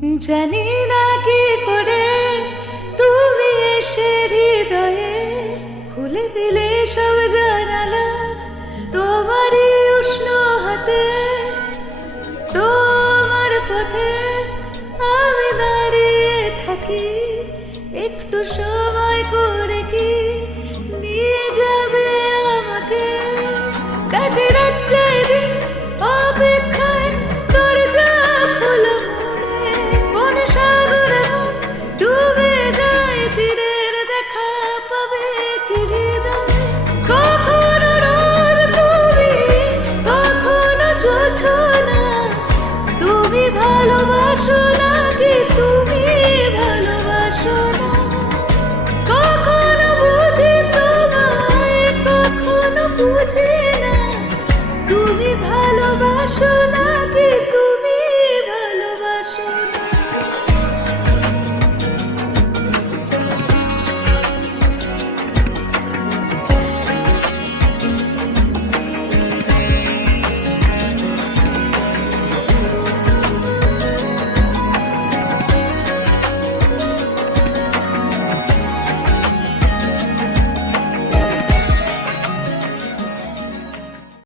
জানি না কি করে তুমি এসে হৃদয়ে খুলে দিলে সব জানালা, তোমারই উষ্ণ হাতে তোমার পথে